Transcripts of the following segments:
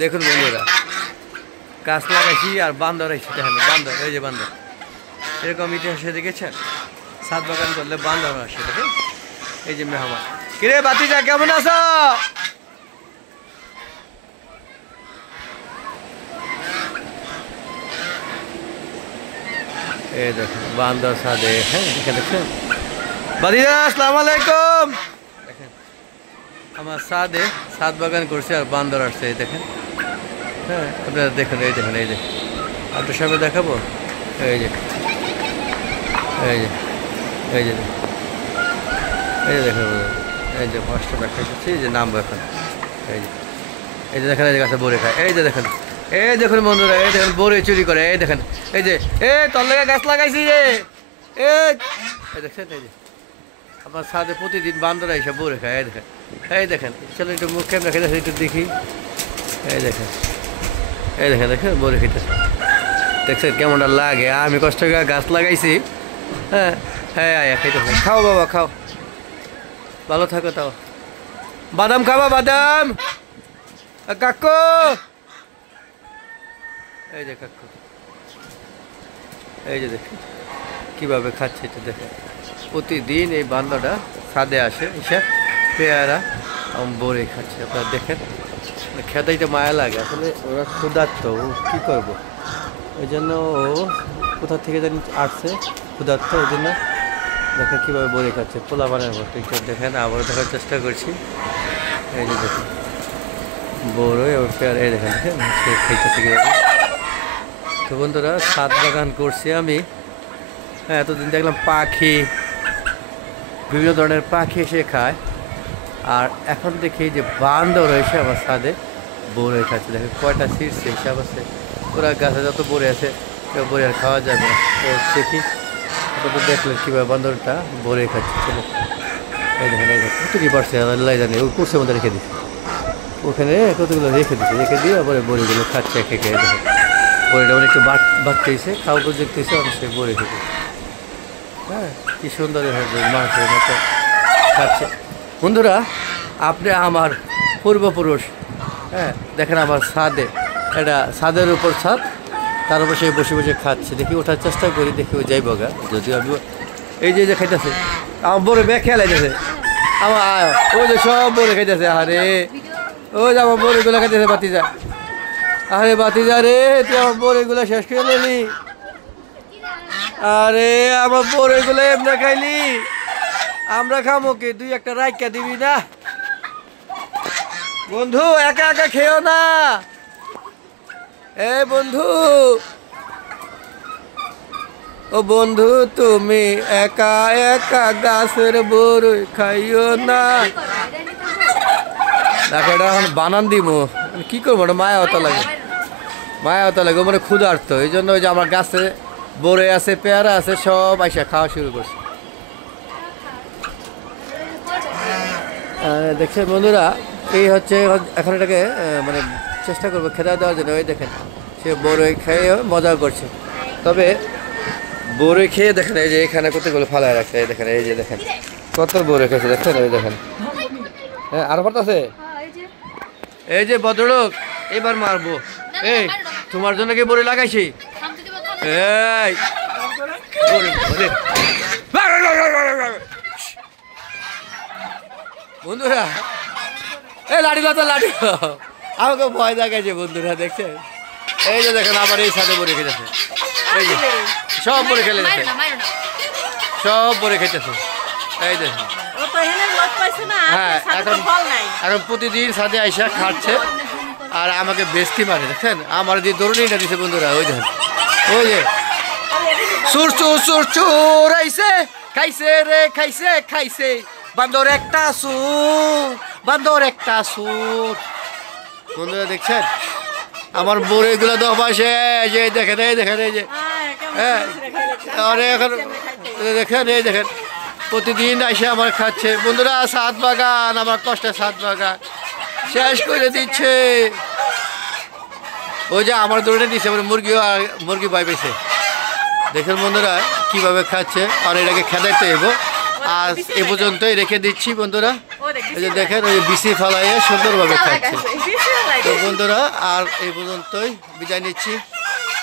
দেখুন বন্ধুরা, গাছ লাগাইছি আর বান্দর আইছে, দেখেন বান্দর, এই যে বান্দর। এরকম ইতিহাসে দেখেছেন, ছাদ বাগান করলে বান্দর আসে, দেখেন। এই যে মেহমান, কিরে বাতিজা কেমন আছো? এই দেখেন বান্দর ছাদে, হ্যাঁ এখানে দেখছেন বাতিজা, আসসালামু আলাইকুম। দেখেন আমার ছাদে ছাদ বাগান করছে আর বান্দর আসছে, এই দেখেন। হ্যাঁ আপনারা দেখেন, এই দেখেন, এই যে আপনার সামনে দেখাবো, এই যে এই যে এই যে এই যে দেখেন, এই যে পাঁচটা ব্যাখ্যা করছি, এই যে নামবো এখন। এই যে দেখেন, এই যে গাছে বড়ে খায়, এই যে দেখেন, এই দেখুন বন্ধুরা, এই দেখেন বড়ে চুরি করে, এই দেখেন, এই যে তোর লেগে গাছ লাগাইছি রে, এই দেখছেন, এই যে আমার ছাদে প্রতিদিন বান্দরা এসে বড়ে খায়, এই দেখেন, এই দেখেন। চলো একটু মুখ কেমন রেখে দেখেন, একটু দেখি, এই দেখেন, এই দেখেন, দেখেন বড়ে খেতেছে, দেখছেন কেমনটা লাগে। আমি কষ্ট করে গাছ লাগাইছি, হ্যাঁ হ্যাঁ আয়া খাইতে, খাও বাবা খাও, ভালো থাকো। তাও বাদাম খাবা, বাদাম কাকু, এই যে কাকু, এই যে দেখেন কীভাবে খাচ্ছে, এটা দেখেন। প্রতিদিন এই বান্দরটা ছাদে আসে, এসে পেয়ারা বড়ে খাচ্ছে, আপনারা দেখেন। খেতেইতে মায়া লাগে, আসলে ওরা ক্ষুধার্ত, ও কী করবো, ওই জন্য ও কোথা থেকে জানি আসছে ক্ষুধার্ত, ওই জন্য দেখেন কীভাবে বড়ে খাচ্ছে, পোলা বানের মতো। একটু দেখেন, আবারও দেখার চেষ্টা করছি, এই যে দেখেন বড়ই ওর পেয়ারা, এই দেখেন, দেখেন সে খাইতে থেকে। তো বন্ধুরা, ছাদ বাগান করছি আমি, হ্যাঁ এতদিন দেখলাম পাখি, বিভিন্ন ধরনের পাখি এসে খায়, আর এখন দেখি যে বান্দর এসে আমার ছাদে বড়ে খাচ্ছে। দেখেন কয়টা ছিঁড়ছে হিসাব আছে, ওরা গাছে যত বড়ে আছে কেউ বড়ে আর খাওয়া যাবে না। তো দেখি তো দেখলেন কীভাবে বান্দরটা বড়ে খাচ্ছে। চলো এই দেখেন, এই দেখেন কত কি পারছে আল্লাহ জানে, ওই কোর্সের মধ্যে রেখে দিচ্ছে, ওখানে কতগুলো রেখে দিচ্ছে, রেখে দিয়ে আবার বড়িগুলো খাচ্ছে একে একে। দেখেন বড়িটা অনেক একটু বাড়তেছে, খাওয়া দেখতেছে, অনেক সে বড়ি খেতে, হ্যাঁ কি সুন্দর মাংসের মতো খাচ্ছে। বন্ধুরা, আপনি আমার পূর্বপুরুষ, হ্যাঁ দেখেন আমার ছাদে, এটা ছাদের উপর ছাদ, তার উপর সে বসে বসে খাচ্ছে। দেখি ওঠার চেষ্টা করি, দেখি ও যাইব গা, যদিও আমি এই যে খাইতেছে, আমার বড় ব্যাগ খেয়াল আইতেছে, আমার ওই যে সব বড়ে খাইতেছে। আরে ওই যে আমার বড়িগুলো খাইতেছে বাতিজা, আরে বাতিজা রে, তুই আমার বড়িগুলো শেষ করে নিলি, আরে আমার বড়িগুলো এমনি খাইলি, আমরা খামো কি, তুই একটা রাইকা দিবি না বন্ধু, একা একা খেও না। এ বন্ধু, ও বন্ধু তুমি একা একা গাছের বড়ই খাইও না। দেখো এটা এখন বানান দিব, কি করবো, ওটা মায়া হতা লাগে, মায়া হতা লাগে, মানে ক্ষুধার্ত, এই জন্য ওই যে আমার গাছে বড়ে আছে, পেয়ারা আছে, সব আইসা খাওয়া শুরু করছে। দেখছেন বন্ধুরা, এই হচ্ছে এখন এটাকে মানে চেষ্টা করবো খেতে দেওয়ার জন্য। ওই দেখেন সে বড়ই খেয়ে মজা করছে, তবে বড়ই খেয়ে দেখেন এই যে এখানে কতগুলো ফালায় রাখছে, এই দেখেন, এই যে দেখেন কত বড়ই খেয়েছে, দেখছেন ওই দেখেন। হ্যাঁ আরো পারত আছে, এই যে ভদ্রলোক এবার মারবো, এই তোমার জন্য কি বড়ি লাগাইছি, এই বন্ধুরা, এই লাঠি তো লাঠি, আমাকে ভয় দেখাইছে বন্ধুরা, দেখছেন এই যে দেখেন আবার এই সাথে বড়ি খেতেছে, এই যে সব বড়ি খেলে যাচ্ছে, সব বড়ি খেতেছে, এই দেখেন। হ্যাঁ এখন প্রতিদিন সাথে আইসা খাচ্ছে আর আমাকে বেস্তি মারে, দেখছেন আমার যে দরুনিটা দিছে বন্ধুরা, ওই দেখেন, ওই যে সুর চুর সুর চুর আইসে, খাইছে রে খাইছে খাইছে, বান্দর একটা সুর, বান্দর একটা সুর। বন্ধুরা দেখছেন আমার বড়িগুলো তো পাশে, যে দেখেন, এই দেখেন, এই যে হ্যাঁ, আরে এখন দেখেন, এই দেখেন প্রতিদিন এসে আমার খাচ্ছে। বন্ধুরা, ছাদ বাগান, আমার কষ্টের ছাদ বাগান শেষ করে দিচ্ছে। ওই যে আমার দৌড়ে দিচ্ছে, আমার মুরগি ভয় পেয়েছে, দেখেন বন্ধুরা কিভাবে খাচ্ছে। আর এটাকে খেদাইতে এবো, আর এ পর্যন্তই রেখে দিচ্ছি বন্ধুরা। এই যে দেখেন ওই বিসি ফালাইয়ে সুন্দরভাবে খাচ্ছে। তো বন্ধুরা আর এই পর্যন্তই বিদায় নিচ্ছি।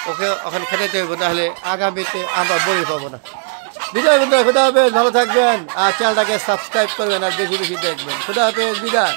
ওকে ওখানে খেতে হইব, তাহলে আগামীতে আমরা বড়ি পাবো না। বিদায় বন্ধুরা, খুদা হাফেজ, ভালো থাকবেন আর চ্যানেলটাকে সাবস্ক্রাইব করবেন আর বেশি বেশি দেখবেন। খুদা হাফেজ, বিদায়।